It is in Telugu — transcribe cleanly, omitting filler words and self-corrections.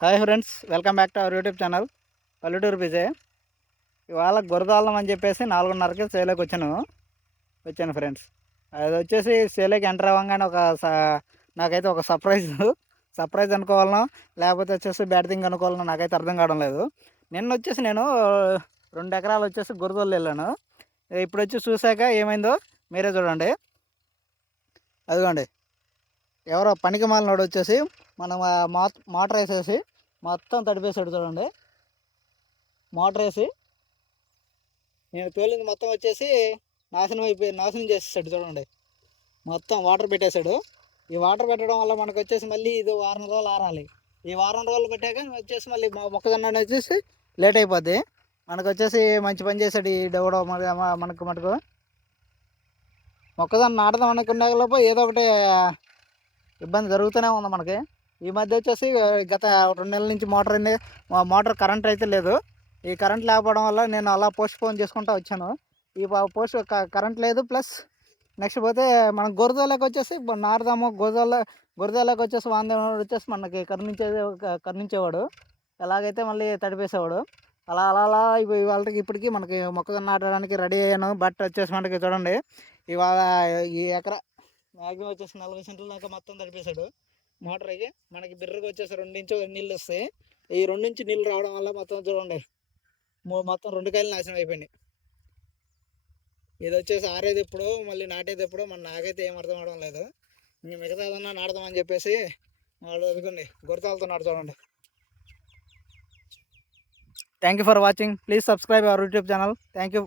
Hi friends, welcome back to our YouTube channel పల్లెటూరు విజయ్. ఇవాళ గొర్రెదాళ్ళం అని చెప్పేసి 4:30కి సేలోకి వచ్చాను ఫ్రెండ్స్. అది వచ్చేసి సేలోకి ఎంటర్ అవ్వగానే నాకైతే ఒక సర్ప్రైజ్ అనుకోవాలనో లేకపోతే వచ్చేసి బ్యాడ్ థింగ్ అనుకోవాలనో నాకైతే అర్థం కావడం లేదు. నేను 2 ఎకరాలు వచ్చేసి గొర్రెదోళ్ళు వెళ్ళాను. ఇప్పుడు వచ్చి చూశాక ఏమైందో మీరే చూడండి. అదిగోండి, ఎవరో పనికి మాలినోడు వచ్చేసి మనం మోటార్ వేసేసి మొత్తం తడిపేసాడు చూడండి. మోటార్ వేసి నేను తోలింది మొత్తం వచ్చేసి నాశనం చేసేసాడు చూడండి. మొత్తం వాటర్ పెట్టేశాడు. ఈ వాటర్ పెట్టడం వల్ల మనకు వచ్చేసి మళ్ళీ ఇది వారం రోజులు ఆరాలి. ఈ వారం రోజులు పెట్టాక వచ్చేసి మళ్ళీ మొక్కజొన్న వచ్చేసి లేట్ అయిపోద్ది. మనకు వచ్చేసి మంచి పని చేశాడు ఈ డెవడో మటుకు మొక్కజొన్న నాటదాం అనుకునేలోపు ఏదో ఒకటి ఇబ్బంది జరుగుతూనే ఉంది మనకి. ఈ మధ్య వచ్చేసి గత 2 నెలల నుంచి మోటార్ కరెంట్ అయితే లేదు. ఈ కరెంట్ లేకపోవడం వల్ల నేను అలా పోన్ చేసుకుంటూ వచ్చాను. ఈ కరెంట్ లేదు, ప్లస్ నెక్స్ట్ పోతే మనం గొర్రెలకు వచ్చేసి నారదాము గొర్రెలకు వచ్చేసి వాందేవాడు వచ్చేసి మనకి కరుణించేవాడు. ఎలాగైతే మళ్ళీ తడిపేసేవాడు. అలా అలా అలా వాళ్ళకి ఇప్పటికీ మనకి మొక్కజొన్న నాటడానికి రెడీ అయ్యాను. బట్ వచ్చేసి మనకి చూడండి, ఇవాళ ఈ ఎకరా మ్యాక్సిమం వచ్చేసి 40 సెంట్ల దాకా మొత్తం తడిపేశాడు. మోటార్కి మనకి బిర్రకి వచ్చేసి 2 ఇంచు నీళ్ళు వస్తాయి. ఈ 2 ఇంచు నీళ్ళు రావడం వల్ల మొత్తం చూడండి మొత్తం 2 కాయలు నాశనం అయిపోయినాయి. ఇది వచ్చేసి ఆరేది ఎప్పుడు మళ్ళీ నాటేది ఎప్పుడు నాకైతే ఏం అర్థం అవడం లేదు. ఇంక మిగతా ఏదన్నా నాడదామని చెప్పేసి వాళ్ళు ఎదుగుండి గొర్రెలతో నాటు చూడండి. Thank you for watching. Please subscribe our YouTube channel. Thank you.